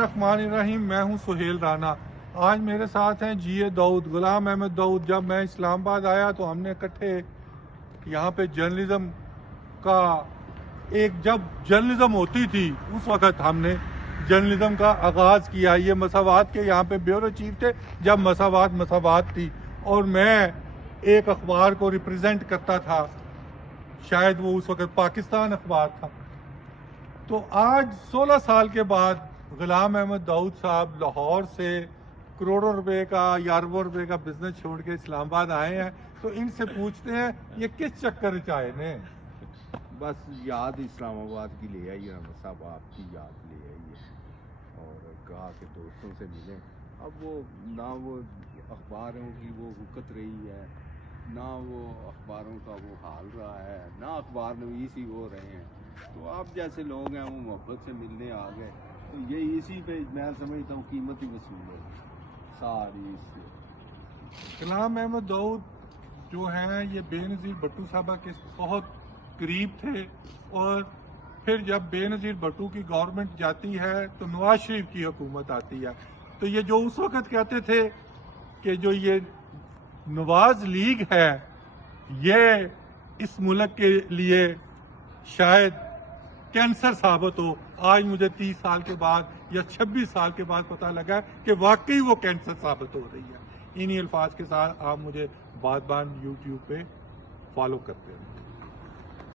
बिस्मिल्लाहिर्रहमानिर्रहीम। मैं हूं सुहेल राना। आज मेरे साथ हैं जी दाऊद, गुलाम अहमद दाऊद। जब मैं इस्लामाबाद आया तो हमने इकट्ठे यहाँ पे जर्नलिज्म का जब जर्नलिज्म होती थी उस वक़्त हमने जर्नलिज्म का आगाज़ किया। ये मसावात के यहाँ पे ब्यूरो चीफ थे जब मसावात थी, और मैं एक अखबार को रिप्रेजेंट करता था, शायद वो उस वक़्त पाकिस्तान अखबार था। तो आज 16 साल के बाद गुलाम अहमद दाऊद साहब लाहौर से करोड़ों रुपए का या अरबों रुपए का बिजनेस छोड़ के इस्लामाबाद आए हैं। तो इनसे पूछते हैं ये किस चक्कर च आए ने? बस याद इस्लामाबाद की ले आई है साहब, आपकी याद ले आई है और कहा कि दोस्तों से मिलें। अब वो ना वो अखबारों की वो हुकत रही है, ना वो अखबारों का वो हाल रहा है, ना अखबार नवीस ही हो रहे हैं। तो आप जैसे लोग हैं वो मोहब्बत से मिलने आ गए, तो ये इसी पे मैं समझता हूँ कीमत ही वसूल है सारी इससे। गुलाम अहमद दाऊद जो हैं ये बेनज़ीर भुट्टो साहबा के बहुत करीब थे, और फिर जब बेनज़ीर भुट्टो की गवर्नमेंट जाती है तो नवाज शरीफ की हुकूमत आती है। तो ये जो उस वक़्त कहते थे कि जो ये नवाज लीग है ये इस मुल्क के लिए शायद कैंसर साबित हो, आज मुझे 30 साल के बाद या 26 साल के बाद पता लगा कि वाकई वो कैंसर साबित हो रही है। इन्हीं अल्फाज के साथ आप मुझे बात यूट्यूब पे फॉलो करते हैं।